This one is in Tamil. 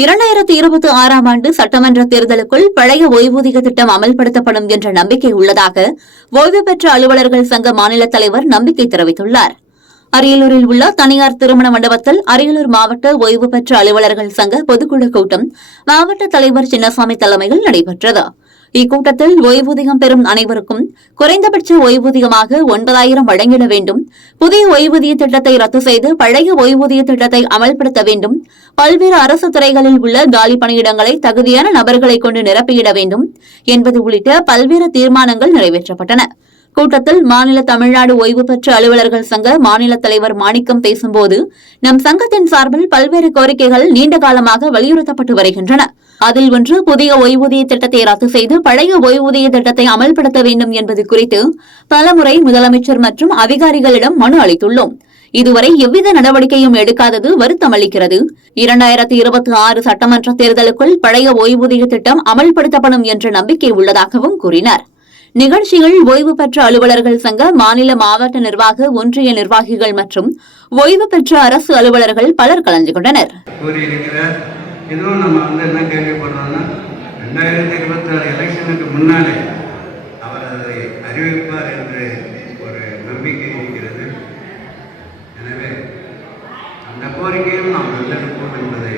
இரண்டாயிரத்தி இருபத்தி ஆறாம் ஆண்டு சட்டமன்ற தேர்தலுக்குள் பழைய ஓய்வூதிய திட்டம் அமல்படுத்தப்படும் என்ற நம்பிக்கை உள்ளதாக ஓய்வு பெற்ற அலுவலர்கள் சங்க மாநில தலைவர் நம்பிக்கை தெரிவித்துள்ளார். அரியலூரில் உள்ள தனியார் திருமண மண்டபத்தில் அரியலூர் மாவட்ட ஓய்வு பெற்ற அலுவலர்கள் சங்க பொதுக்குழு கூட்டம் மாவட்ட தலைவர் சின்னசாமி தலைமையில் நடைபெற்றது. இக்கூட்டத்தில் ஓய்வூதியம் பெறும் அனைவருக்கும் குறைந்தபட்ச ஓய்வூதியமாக ஒன்பதாயிரம் வழங்கிட வேண்டும். புதிய ஓய்வூதிய திட்டத்தை ரத்து செய்து பழைய ஓய்வூதிய திட்டத்தை அமல்படுத்த வேண்டும். பல்வேறு அரசு துறைகளில் உள்ள காலி பணியிடங்களை தகுதியான நபர்களை கொண்டு நிரப்பியிட வேண்டும் என்பது உள்ளிட்ட பல்வேறு தீர்மானங்கள் நிறைவேற்றப்பட்டன. கூட்டத்தில் மாநில தமிழ்நாடு ஓய்வு பெற்ற அலுவலர்கள் சங்க மாநில தலைவர் மாணிக்கம் பேசும்போது நம் சங்கத்தின் சார்பில் பல்வேறு கோரிக்கைகள் நீண்ட காலமாக வலியுறுத்தப்பட்டு வருகின்றன. அதில் ஒன்று புதிய ஓய்வூதிய திட்டத்தை ரத்து செய்து பழைய ஓய்வூதிய திட்டத்தை அமல்படுத்த வேண்டும் என்பது குறித்து பலமுறை முதலமைச்சர் மற்றும் அதிகாரிகளிடம் மனு அளித்துள்ளோம். இதுவரை எவ்வித நடவடிக்கையும் எடுக்காதது வருத்தமளிக்கிறது இரண்டாயிரத்தி இருபத்தி ஆறு சட்டமன்ற தேர்தலுக்குள் பழைய ஓய்வூதிய திட்டம் அமல்படுத்தப்படும் என்ற நம்பிக்கை உள்ளதாகவும் கூறினார். நிகழ்ச்சியில் ஓய்வு பெற்ற அலுவலர்கள் சங்க மாநில மாவட்ட நிர்வாக ஒன்றிய நிர்வாகிகள் மற்றும் ஓய்வு பெற்ற அரசு அலுவலர்கள் பலர் கலந்து கொண்டனர். இதுவும் நம்ம வந்து என்ன கேள்விப்படுறோம்னா ரெண்டாயிரத்தி இருபத்தி ஆறு எலெக்ஷனுக்கு முன்னாலே அவர் அதை அறிவிப்பார் என்று ஒரு நம்பிக்கை இருக்கிறது எனவே அந்த கோரிக்கையும் நாம் நல்லெடுப்போம் என்பதை